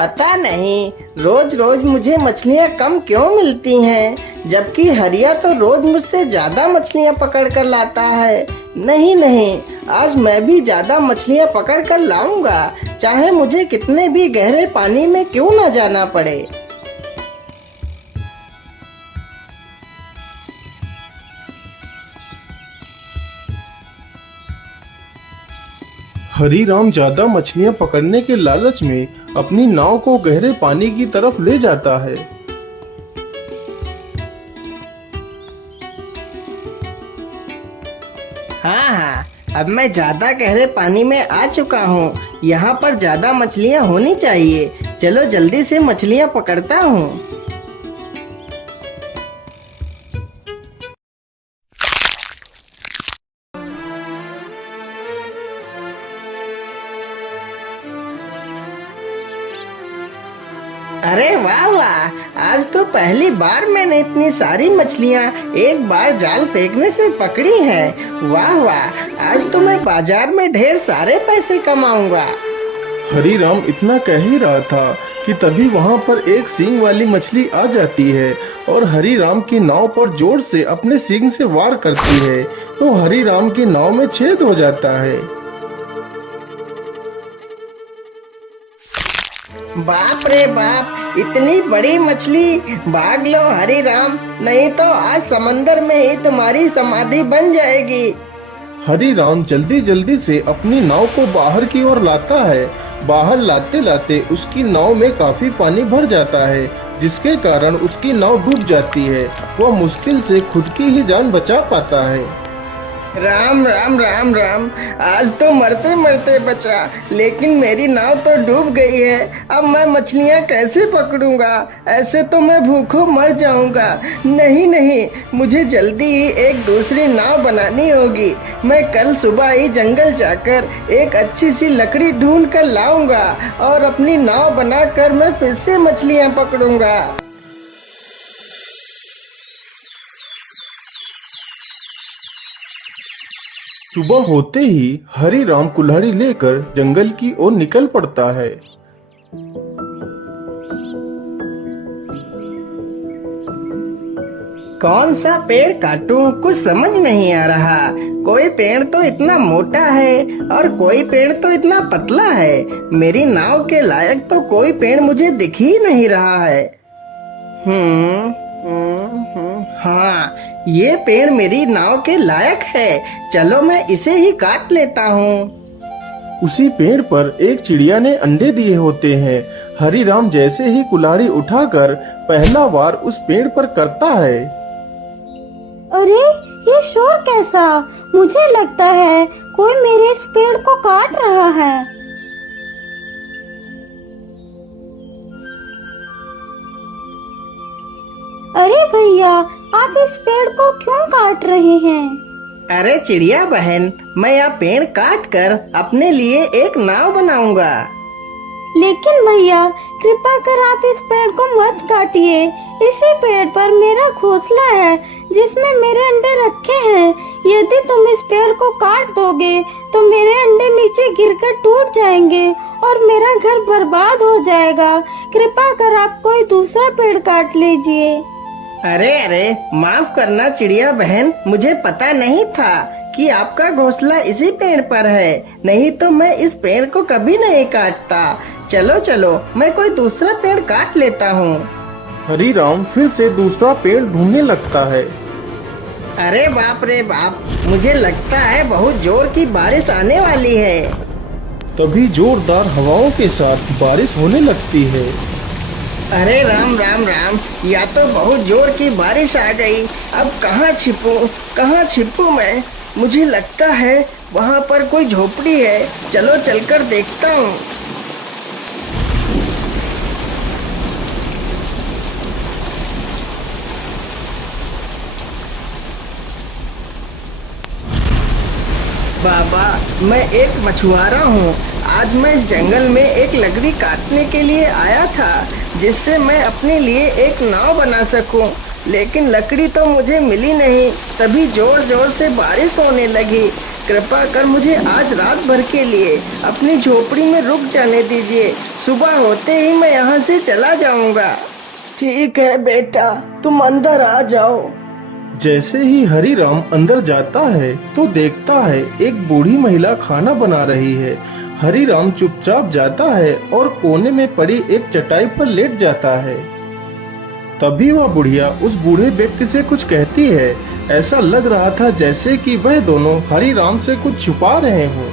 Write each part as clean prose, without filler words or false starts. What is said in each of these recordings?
पता नहीं रोज रोज मुझे मछलियाँ कम क्यों मिलती हैं, जबकि हरिया तो रोज मुझसे ज्यादा मछलियाँ पकड़ कर लाता है। नहीं नहीं, आज मैं भी ज्यादा मछलियाँ पकड़ कर लाऊंगा, चाहे मुझे कितने भी गहरे पानी में क्यों ना जाना पड़े। हरीराम ज्यादा मछलियां पकड़ने के लालच में अपनी नाव को गहरे पानी की तरफ ले जाता है। हाँ हाँ, अब मैं ज्यादा गहरे पानी में आ चुका हूँ। यहाँ पर ज्यादा मछलियाँ होनी चाहिए। चलो जल्दी से मछलियाँ पकड़ता हूँ। अरे वाह वाह, आज तो पहली बार मैंने इतनी सारी मछलियाँ एक बार जाल फेंकने से पकड़ी हैं। वाह वाह, आज तो मैं बाजार में ढेर सारे पैसे कमाऊंगा। हरीराम इतना कह ही रहा था कि तभी वहां पर एक सींग वाली मछली आ जाती है और हरीराम की नाव पर जोर से अपने सींग से वार करती है, तो हरीराम की नाव में छेद हो जाता है। बाप रे बाप, इतनी बड़ी मछली! भाग लो हरीराम, नहीं तो आज समंदर में ही तुम्हारी समाधि बन जाएगी। हरीराम जल्दी जल्दी से अपनी नाव को बाहर की ओर लाता है। बाहर लाते लाते उसकी नाव में काफी पानी भर जाता है, जिसके कारण उसकी नाव डूब जाती है। वह मुश्किल से खुद की ही जान बचा पाता है। राम राम राम राम, आज तो मरते मरते बचा, लेकिन मेरी नाव तो डूब गई है। अब मैं मछलियाँ कैसे पकड़ूंगा? ऐसे तो मैं भूखों मर जाऊंगा। नहीं नहीं, मुझे जल्दी ही एक दूसरी नाव बनानी होगी। मैं कल सुबह ही जंगल जाकर एक अच्छी सी लकड़ी ढूंढ कर लाऊंगा और अपनी नाव बनाकर मैं फिर से मछलियाँ पकड़ूंगा। सुबह होते ही हरीराम कुल्हाड़ी लेकर जंगल की ओर निकल पड़ता है। कौन सा पेड़ काटूं, कुछ समझ नहीं आ रहा। कोई पेड़ तो इतना मोटा है और कोई पेड़ तो इतना पतला है। मेरी नाव के लायक तो कोई पेड़ मुझे दिख ही नहीं रहा है। हाँ, ये पेड़ मेरी नाव के लायक है। चलो मैं इसे ही काट लेता हूँ। उसी पेड़ पर एक चिड़िया ने अंडे दिए होते हैं। हरीराम जैसे ही कुल्हाड़ी उठाकर पहला वार उस पेड़ पर करता है। अरे, ये शोर कैसा? मुझे लगता है कोई मेरे इस पेड़ को काट रहा है। अरे भैया, आप इस पेड़ को क्यों काट रहे हैं? अरे चिड़िया बहन, मैं यह पेड़ काट कर अपने लिए एक नाव बनाऊंगा। लेकिन भैया, कृपा कर आप इस पेड़ को मत काटिए। इसी पेड़ पर मेरा घोंसला है जिसमें मेरे अंडे रखे हैं। यदि तुम इस पेड़ को काट दोगे तो मेरे अंडे नीचे गिरकर टूट जाएंगे और मेरा घर बर्बाद हो जाएगा। कृपा कर आप कोई दूसरा पेड़ काट लीजिए। अरे अरे, माफ करना चिड़िया बहन, मुझे पता नहीं था कि आपका घोंसला इसी पेड़ पर है। नहीं तो मैं इस पेड़ को कभी नहीं काटता। चलो चलो, मैं कोई दूसरा पेड़ काट लेता हूँ। हरीराम फिर से दूसरा पेड़ ढूंढने लगता है। अरे बाप रे बाप, मुझे लगता है बहुत जोर की बारिश आने वाली है। तभी जोरदार हवाओं के साथ बारिश होने लगती है। अरे राम राम राम, या तो बहुत जोर की बारिश आ गई। अब कहाँ छिपूं मैं? मुझे लगता है वहाँ पर कोई झोपड़ी है। चलो चलकर देखता हूँ। बाबा, मैं एक मछुआरा हूँ। आज मैं इस जंगल में एक लकड़ी काटने के लिए आया था, जिससे मैं अपने लिए एक नाव बना सकूं। लेकिन लकड़ी तो मुझे मिली नहीं। तभी जोर जोर से बारिश होने लगी। कृपा कर मुझे आज रात भर के लिए अपनी झोपड़ी में रुक जाने दीजिए। सुबह होते ही मैं यहाँ से चला जाऊंगा। ठीक है बेटा, तुम अंदर आ जाओ। जैसे ही हरी राम अंदर जाता है तो देखता है एक बूढ़ी महिला खाना बना रही है। हरी राम चुपचाप जाता है और कोने में पड़ी एक चटाई पर लेट जाता है। तभी वह बुढ़िया उस बूढ़े व्यक्ति से कुछ कहती है। ऐसा लग रहा था जैसे कि वह दोनों हरी राम से कुछ छुपा रहे हों।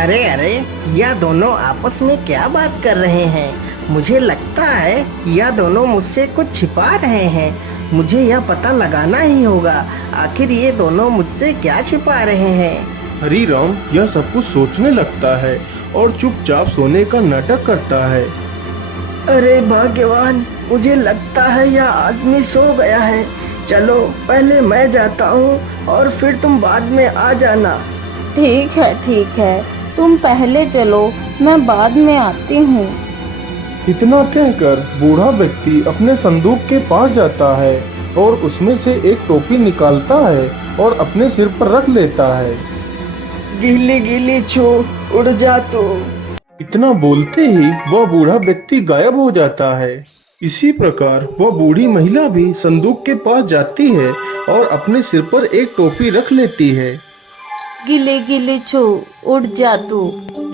अरे अरे, यह दोनों आपस में क्या बात कर रहे हैं? मुझे लगता है यह दोनों मुझसे कुछ छिपा रहे हैं। मुझे यह पता लगाना ही होगा, आखिर ये दोनों मुझसे क्या छिपा रहे हैं। हरी राम यह सब कुछ सोचने लगता है और चुपचाप सोने का नाटक करता है। अरे भाग्यवान, मुझे लगता है यह आदमी सो गया है। चलो पहले मैं जाता हूँ और फिर तुम बाद में आ जाना। ठीक है, तुम पहले चलो, मैं बाद में आती हूँ। इतना कहकर बूढ़ा व्यक्ति अपने संदूक के पास जाता है और उसमें से एक टोपी निकालता है और अपने सिर पर रख लेता है। गीली गीली छू, उड़ जा तू। इतना बोलते ही वह बूढ़ा व्यक्ति गायब हो जाता है। इसी प्रकार वह बूढ़ी महिला भी संदूक के पास जाती है और अपने सिर पर एक टोपी रख लेती है। गिले गिले छू, उड़ जा तू।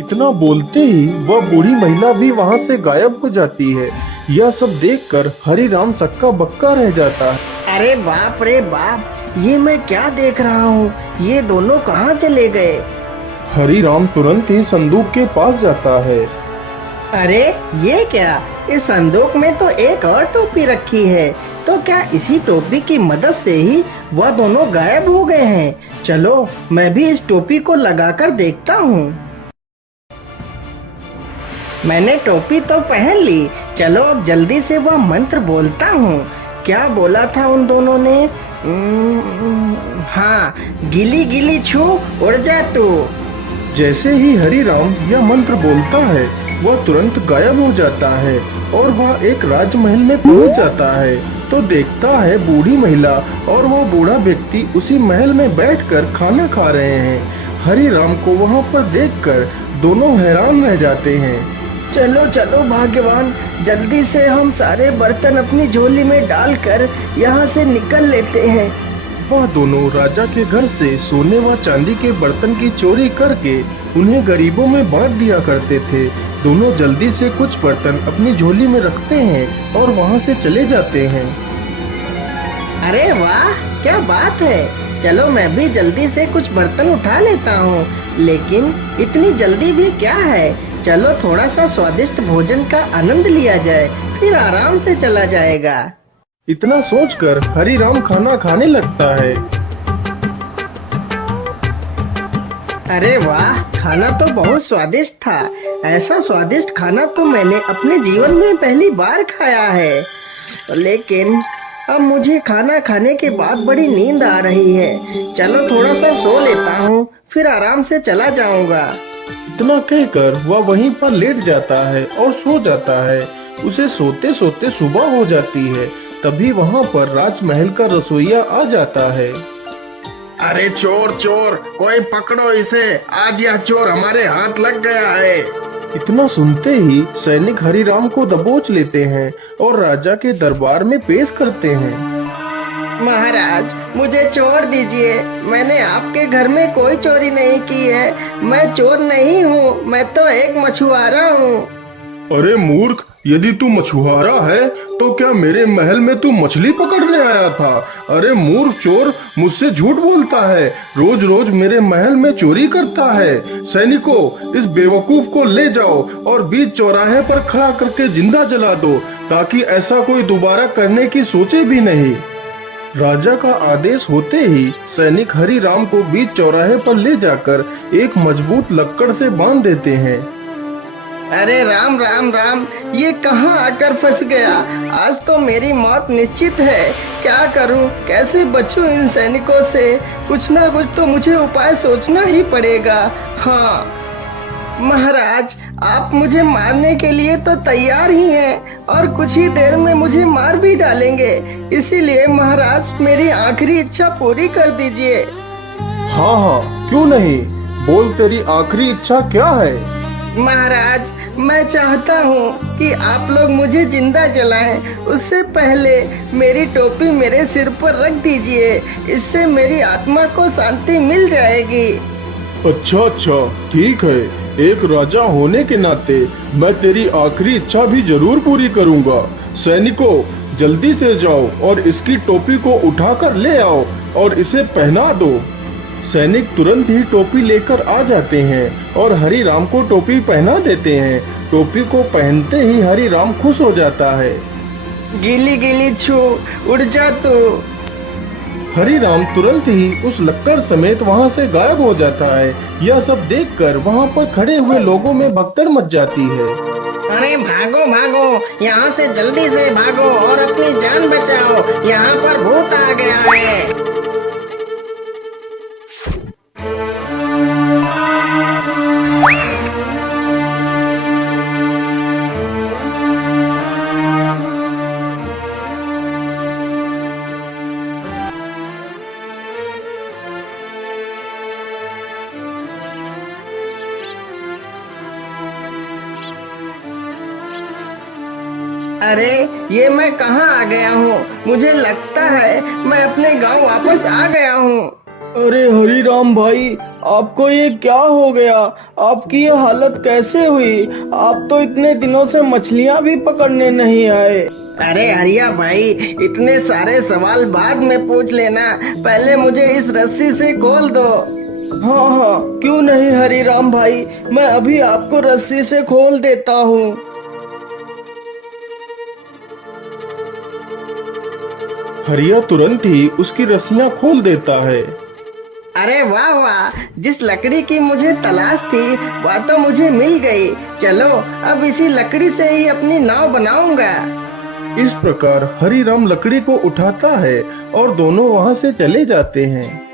इतना बोलते ही वह बूढ़ी महिला भी वहां से गायब हो जाती है। यह सब देखकर हरी राम सक्का बक्का रह जाता है। अरे बाप रे बाप, ये मैं क्या देख रहा हूँ? ये दोनों कहाँ चले गए? हरी राम तुरंत ही संदूक के पास जाता है। अरे ये क्या? इस संदूक में तो एक और टोपी रखी है। तो क्या इसी टोपी की मदद से ही वह दोनों गायब हो गए हैं? चलो मैं भी इस टोपी को लगाकर देखता हूँ। मैंने टोपी तो पहन ली। चलो अब जल्दी से वह मंत्र बोलता हूँ। क्या बोला था उन दोनों ने? हाँ, गिली गिली छू, उड़ जा तू। जैसे ही हरी राम यह मंत्र बोलता है वह तुरंत गायब हो जाता है और वह एक राजमहल में पहुंच जाता है। तो देखता है बूढ़ी महिला और वो बूढ़ा व्यक्ति उसी महल में बैठकर खाना खा रहे हैं। हरी राम को वहां पर देखकर दोनों हैरान रह जाते हैं। चलो चलो भाग्यवान, जल्दी से हम सारे बर्तन अपनी झोली में डालकर यहाँ से निकल लेते हैं। वह दोनों राजा के घर से सोने व चांदी के बर्तन की चोरी करके उन्हें गरीबों में बांट दिया करते थे। दोनों जल्दी से कुछ बर्तन अपनी झोली में रखते हैं और वहां से चले जाते हैं। अरे वाह, क्या बात है! चलो मैं भी जल्दी से कुछ बर्तन उठा लेता हूँ। लेकिन इतनी जल्दी भी क्या है? चलो थोड़ा सा स्वादिष्ट भोजन का आनंद लिया जाए, फिर आराम से चला जाएगा। इतना सोचकर हरी राम खाना खाने लगता है। अरे वाह, खाना तो बहुत स्वादिष्ट था। ऐसा स्वादिष्ट खाना तो मैंने अपने जीवन में पहली बार खाया है। लेकिन अब मुझे खाना खाने के बाद बड़ी नींद आ रही है। चलो थोड़ा सा सो लेता हूँ, फिर आराम से चला जाऊंगा। इतना कहकर वह वहीं पर लेट जाता है और सो जाता है। उसे सोते सोते सुबह हो जाती है। तभी वहाँ पर राजमहल का रसोइया आ जाता है। अरे चोर चोर, कोई पकड़ो इसे, आज यह चोर हमारे हाथ लग गया है। इतना सुनते ही सैनिक हरी राम को दबोच लेते हैं और राजा के दरबार में पेश करते हैं। महाराज, मुझे छोड़ दीजिए। मैंने आपके घर में कोई चोरी नहीं की है। मैं चोर नहीं हूँ, मैं तो एक मछुआरा हूँ। अरे मूर्ख, यदि तू मछुआरा है तो क्या मेरे महल में तू मछली पकड़ने आया था? अरे मूर्ख चोर, मुझसे झूठ बोलता है, रोज रोज मेरे महल में चोरी करता है। सैनिकों, इस बेवकूफ को ले जाओ और बीच चौराहे पर खड़ा करके जिंदा जला दो, ताकि ऐसा कोई दोबारा करने की सोचे भी नहीं। राजा का आदेश होते ही सैनिक हरी राम को बीच चौराहे पर ले जाकर एक मजबूत लक्कड़ से बांध देते हैं। अरे राम राम राम, ये कहाँ आकर फंस गया? आज तो मेरी मौत निश्चित है। क्या करूं, कैसे बचूं इन सैनिकों से? कुछ ना कुछ तो मुझे उपाय सोचना ही पड़ेगा। हाँ महाराज, आप मुझे मारने के लिए तो तैयार ही हैं और कुछ ही देर में मुझे मार भी डालेंगे। इसीलिए महाराज, मेरी आखिरी इच्छा पूरी कर दीजिए। हाँ हाँ, क्यों नहीं, बोल तेरी आखिरी इच्छा क्या है? महाराज, मैं चाहता हूँ कि आप लोग मुझे जिंदा जलाएं। उससे पहले मेरी टोपी मेरे सिर पर रख दीजिए, इससे मेरी आत्मा को शांति मिल जाएगी। अच्छा अच्छा, ठीक है। एक राजा होने के नाते मैं तेरी आखिरी इच्छा भी जरूर पूरी करूंगा। सैनिकों, जल्दी से जाओ और इसकी टोपी को उठाकर ले आओ और इसे पहना दो। सैनिक तुरंत ही टोपी लेकर आ जाते हैं और हरि राम को टोपी पहना देते हैं। टोपी को पहनते ही हरि राम खुश हो जाता है। गीली गीली छू, उड़ जा तू। हरि राम तुरंत ही उस लक्कड़ समेत वहां से गायब हो जाता है। यह सब देखकर वहां पर खड़े हुए लोगों में भगदड़ मच जाती है। अरे भागो भागो, यहाँ से जल्दी से भागो और अपनी जान बचाओ, यहाँ पर भूत आ गया है। अरे ये मैं कहाँ आ गया हूँ? मुझे लगता है मैं अपने गांव वापस आ गया हूँ। अरे हरी राम भाई, आपको ये क्या हो गया? आपकी ये हालत कैसे हुई? आप तो इतने दिनों से मछलियाँ भी पकड़ने नहीं आए। अरे हरिया भाई, इतने सारे सवाल बाद में पूछ लेना, पहले मुझे इस रस्सी से खोल दो। हाँ हाँ, क्यों नहीं हरी राम भाई, मैं अभी आपको रस्सी से खोल देता हूँ। हरिया तुरंत ही उसकी रस्सियां खोल देता है। अरे वाह वाह, जिस लकड़ी की मुझे तलाश थी वह तो मुझे मिल गई। चलो अब इसी लकड़ी से ही अपनी नाव बनाऊंगा। इस प्रकार हरि राम लकड़ी को उठाता है और दोनों वहां से चले जाते हैं।